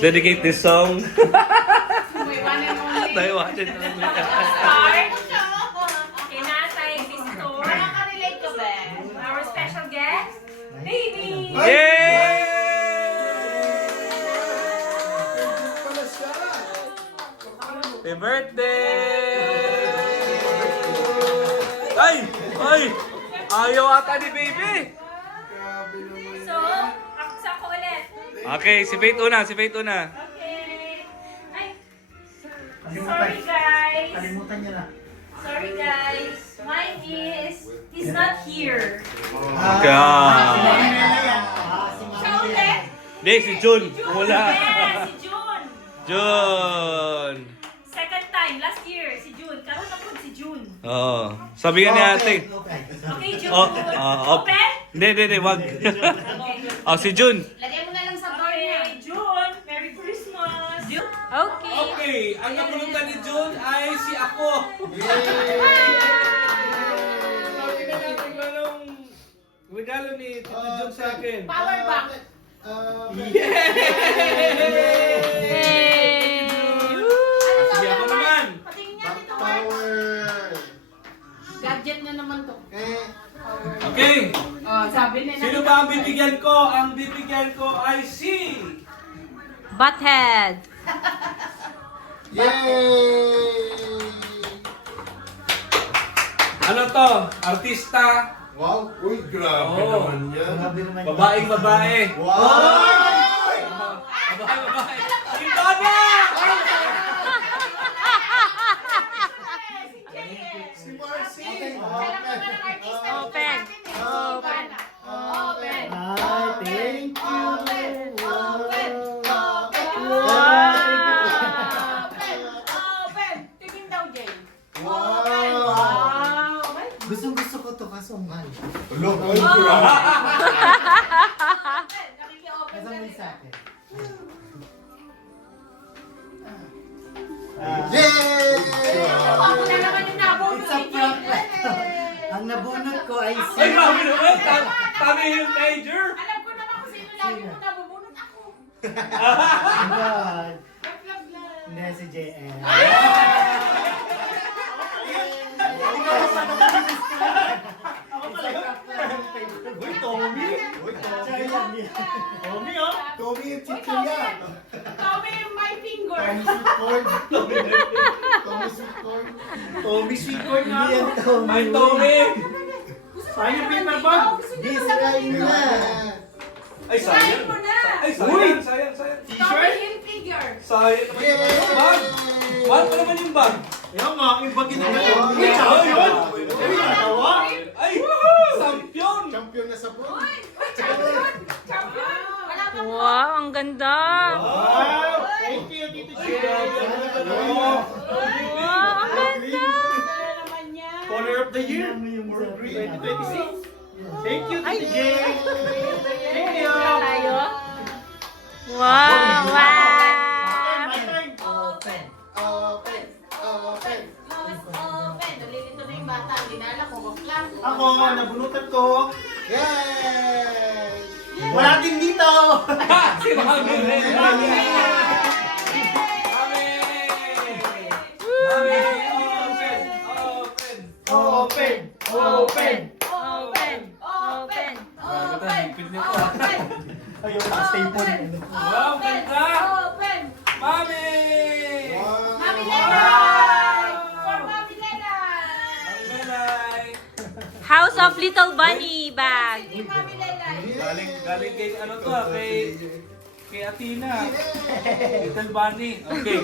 Dedicate this song. Start. Kinasay visitor. Nakaka-relate ka ba? Our special guest, baby. Yay! Happy birthday! Ay! Ay! Ayaw ata ni baby! So, aksa ko ulit. Okay, si Faith una, si Faith una. Okay. Ay. Sorry guys. Kalimutan niya na. Sorry guys. Mine is not here. Okay. Siya ulit? Hindi, si Jun. Wala. Yes, si June. Jun. Second time, last year, si June. Karoon ako si June. Oo. Sabi nga ni ate. Okay. Okay, June. Oh, Open? Hindi, wag. Okay. Oh, si Jun. Lagay mo na lang sa door niya. Okay, June. Merry Christmas. Okay. Okay, ang napulutan ni Jun ay si ako. Sabi na natin kung anong regalo ni Tito Jun sa akin. Power bank. Sige, ako naman. Patingin niya dito, Mark. Gadget na naman to. Okay. Oh, sabi nila. Sino ba ang bibigyan ko? Ang bibigyan ko ay si... Butthead. Ano to? Artista? Wow! Uy, grabe Oo. naman yan. Grabe naman yun. Babaeng babae. Wow! Babaeng babae. Ito na! Si Marcy! Open. Open. Open. Ay, thank you. Open. Open. Wow. Open. Tingin daw, Jay. Wow! Gustong-gusto ko to kaso mahal. Look, uy, grabe. Nakiki-open Kasama na mo rin. sa akin. Yay! Ako na naman yung nabunod It's a ni Jay. prank. Ang nabunot ko ay si... Ay, grabe naman. Kami yung major. Alam ko naman kung sino lagi mo nabubunod ako. God. Nag-vlog lang. Hindi, si JM. Uy, Tommy! Uy, Tommy! Tommy, Tommy yung Uy, chichirya! Tommy, my finger. Tommy sweet corn! Tommy sweet corn nga Hindi yan ako. Tommy. Ay, Tommy. Saan yung paper bag? Di, sirain na. Ay, sayang. Sirain mo na. Ay, Uy! sayang. Tommy Hilfiger. Sayang naman Yay! yung bag. Mahal pa naman yung bag. Yan nga, yung bagay na Uy, champion! Uy, natawa? Ay, champion! Champion na sa buwan! Uy, champion. Champion. Wala pa po. Wow, ang ganda. Wow! Thank you, Tito Jay. Wow, ang ganda. Wala naman yan. Color of the Year for 2026. Thank you, Tito Jay. Thank you. Tayo. Wow, wow. Open. Open! Open! Close, open. Nalilito na yung bata. Dinala ko, wag lang. Ako, nabunutan ko. Yay! Wala din dito. Sinabi rin. Yay! Amen! Open! Wow, ganda! Open! Mami! Mami Wow. Lelay! For Mami Lelay! Ang Melay! House of Little Bunny bag. Sige, Mami Lelay! Galing kay ano to kay Athena. Little Bunny. Okay.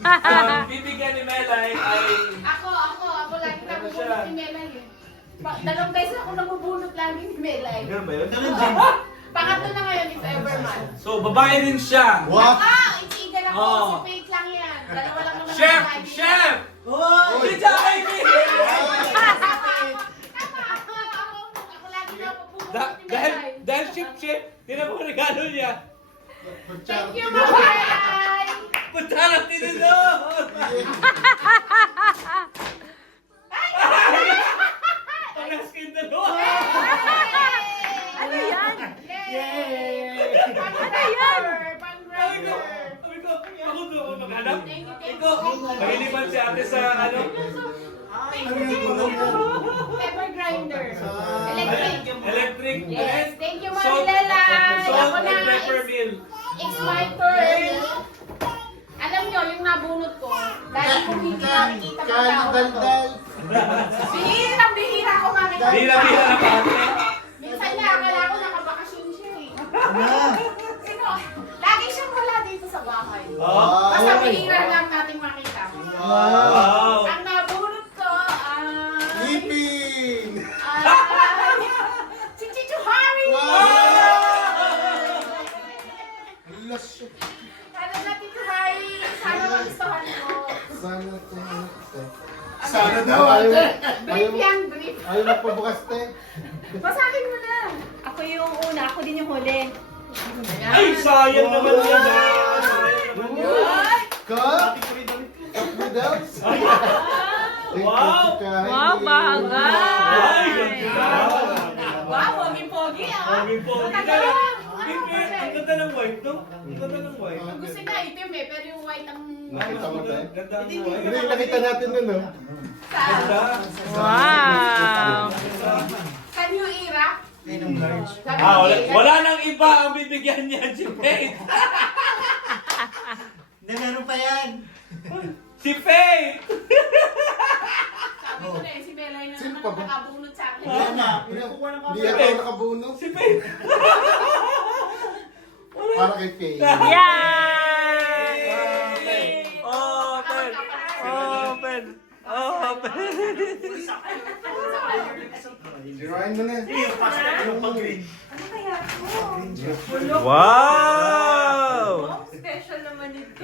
Ang bibigyan ni Melay ay Ako lagi nabubunot ni Melay eh. Dalawang beses ako nabubunot lagi ni Melay. Ganun ba yun? Pangatlo na ngayon if ever man. So, babae din siya. Wow. It's either ako Oh. si fake lang yan. Dalawa lang naman Chef! ang lagi. Chef! Oy! Si Jaime! Ako lagi nabubunot ni Dahil, Melay. dahil chef, tinan mo ang regalo niya. Thank you, Mami Lelay! Punta tinulog! Panaskin dalawa! Ano yan? Yay! Ano yan? Pang-grinder! Sabi ko, ako doon ako maghanap. Thank you, thank Ikaw, you. mahilipan si ate sa ano? Pepper grinder. Electric. Electric. Yes, thank you, Mami Salt- Lelay. Salt Ako na, and pepper mill. it's my turn. Alam nyo, yung nabunot ko, dahil kung hindi nakikita pa tao ko. Daldal. Bihira ko makikita. Bira-bira na ate. Minsan na, akala ko nakabakasyon siya eh. Sino? Lagi siyang wala dito sa bahay. Oh. Basta bihira lang natin makita. Wow. Ang nabunot ko ay... Ipin. Si Chicho Harry! Lasyo. Ano na, Tito Harry? Sana magustuhan mo. Sana ito. Sana daw. Brief yan, brief. Ayaw magpabukas, te. Basahin mo na. Ako yung una, ako din yung huli. Ay, sayang naman yan. Sayang naman yan. What? Cup. Cup noodles. Wow. Wow, bagay. Ay, ganda. Wow, pogi-pogi ah. Pogi-pogi ka lang. Ang ganda ng white, no? Ang ganda ng white. Ang gusto niya itim eh, pero yung white ang... Nakita mo tayo? Ganda ang Hindi, white. nakita natin nun, no? Ganda. Wow. Sa New Era. Wala nang iba ang bibigyan niya si Faith. Meron pa yan. Si Faith! Sabi ko na eh, si Melay na Sino naman pa ba? nakabunot sa akin. Yan na. Hindi yan ako nakabuno. Si Faith! Para kay Faye. Yay! Open! Open! Open! Zirahin mo na. Wow! Special naman ito.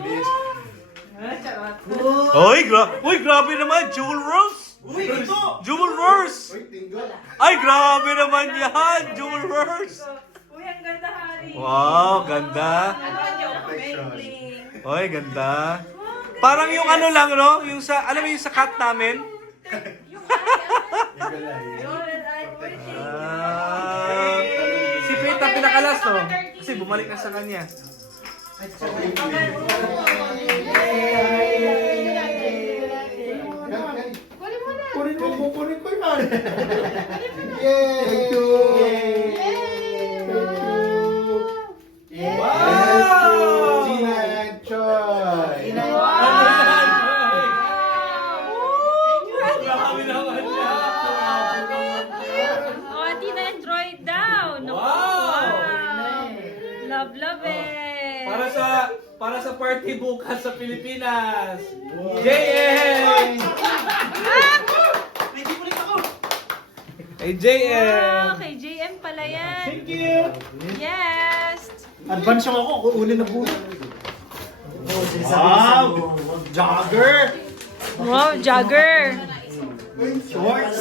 Uy, grabe naman! Jewel Rose! Uy, ito! Jewel Rose! Uy, tinggal. Ay, grabe naman yan! Jewel Rose! Uy, ang ganda, Hari. Wow, ganda! Ano ang joke? Bling. Oy, ganda! Parang yung ano lang, no? Yung sa, alam mo yung sa cat namin? Yung eye, yung red eye. Uy, thank you. Ah, si Faith ang pinakalas, no? Kasi bumalik na sa kanya. Kunin mo na. Kunin mo, kukunin ko yan. Yay! Thank you! Thank you! Wow! Gina and Choy! Grabe naman siya! Oh, Tina Android daw. Naku, Wow! Love, love it. Para sa party bukas sa Pilipinas. JM! Hindi ulit ako. Hey JM! Wow, kay JM pala yan. Thank you! Yes. Advance yung ako. Kuunin na po. Wow! Jogger! Wow, jogger. Shorts!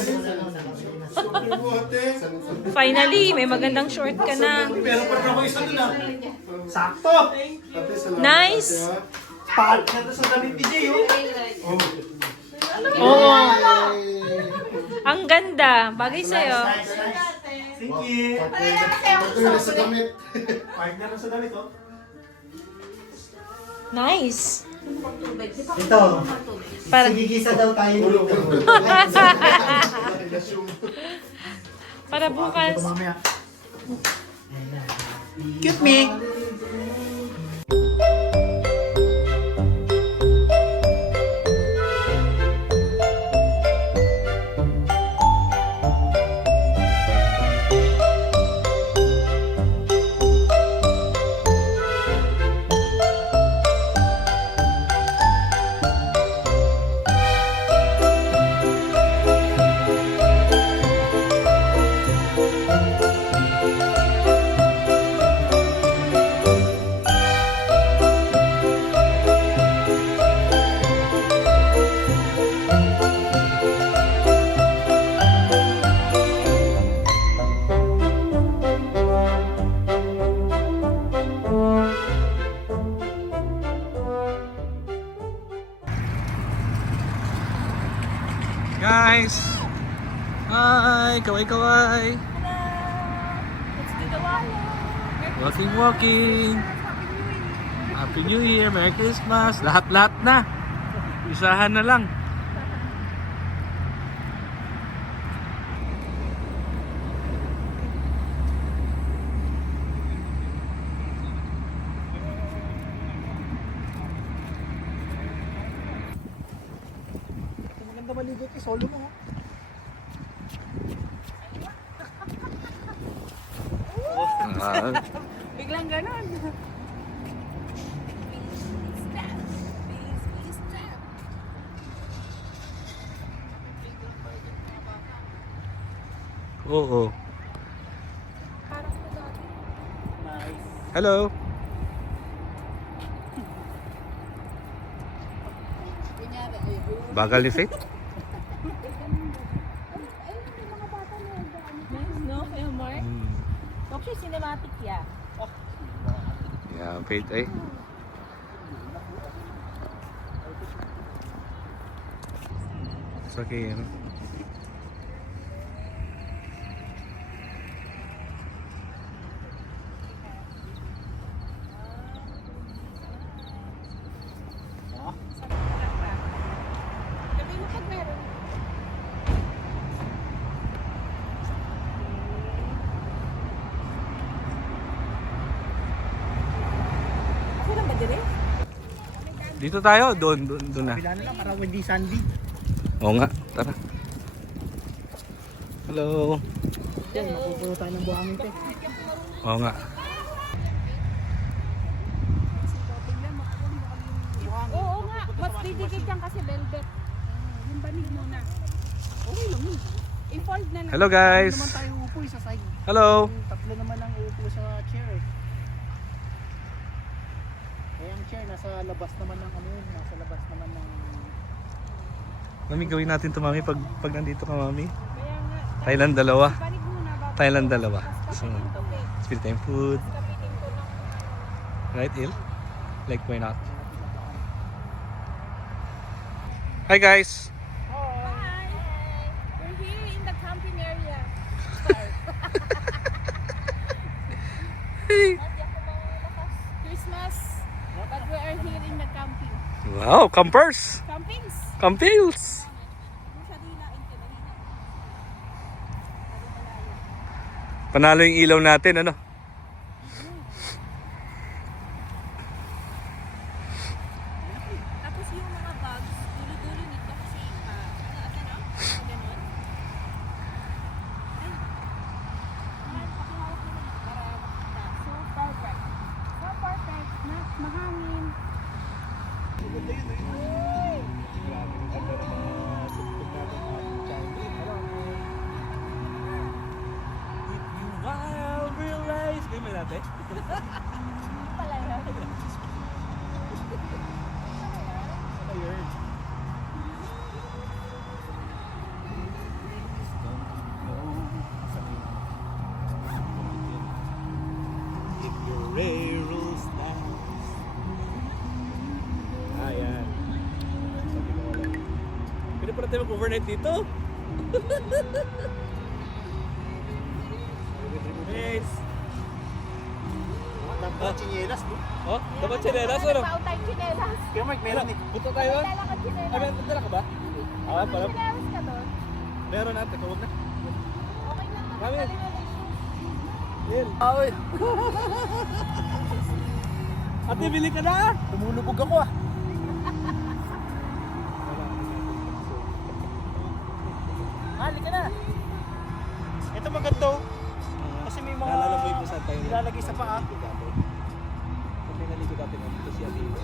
Finally, may magandang short ka na. Meron pa rin ako isa dun ah. Sakto! Nice. Partner na sa damit ni Jay oh. Oo. Ang ganda. Bagay sa'yo. Thank you. Partner sa damit. Partner na sa damit oh. Nice. Ito, Para, sigigisa daw tayo dito. para bukas. Mamaya. Cute me. Guys! Hi! Kaway-kaway! Let's do the walk. Walking! Happy New Year! Merry Christmas! Lahat-lahat na! Isahan na lang! Maganda maligo kay solo mo. Biglang ganon. Oo. Hello! Bagal ni Faith? No, kayo Mark? Okay, cinematic ya. Yeah, Faith ay. It's okay, ano? Sabi mo pag meron. Ako lang ba dire? Dito tayo, doon na. Bila na lang para hindi sandy. Oo nga, tara. Hello. Yan, mapupuno tayo ng buhangin te. Oo nga. Oo nga, mas didikit yan kasi velvet. Yung banig muna. Okay lang yun. I-fold na lang. Hello guys. Naman tayo uupo sa side. Hello. Yung tatlo naman ang uupo sa chair eh. Eh ang chair nasa labas naman ng ano yun, nasa labas naman ng Mami, gawin natin to mami pag nandito ka mami. Kaya nga, Thailand dalawa. banig muna bago. Thailand dalawa. Tapos So, kapitin ko, babe. spirit time food. Kapitin ko lang. Right, Il? Like, why not? Hi guys. Hi! We're here in the camping area. Christmas, but we are here in the camping. Wow, campers. Campings? Campils. Panalo yung ilaw natin, ano? Tapos yung mga bags, dulo-dulo nito kasi ganun. Ay, pakihawak mo na para makita. So perfect. So perfect. Mahangin. I'll realize. Di ba natin? Pala yun. If your ray rolls down. Ayan. Pwede pa natin mag-overnight dito. Yes. dapat chinelas no? Oh, dapat chinelas ano? Pao tayo chinelas. Kaya Mark, meron eh. Punta tayo ba? Lalakad chinelas. Ay, dala ka ba? Ah, pala. Chinelas ka doon. Meron natin, huwag na. Okay lang naman. Kami. Galing na lang. Del. Ate, bili ka na! Tumulubog ako ah. Hali ka na! Ito maganda oh. Kasi may mga Nalalabay ko sa tayo. nilalagay sa paa. Pag naligo dati na dito siya dito.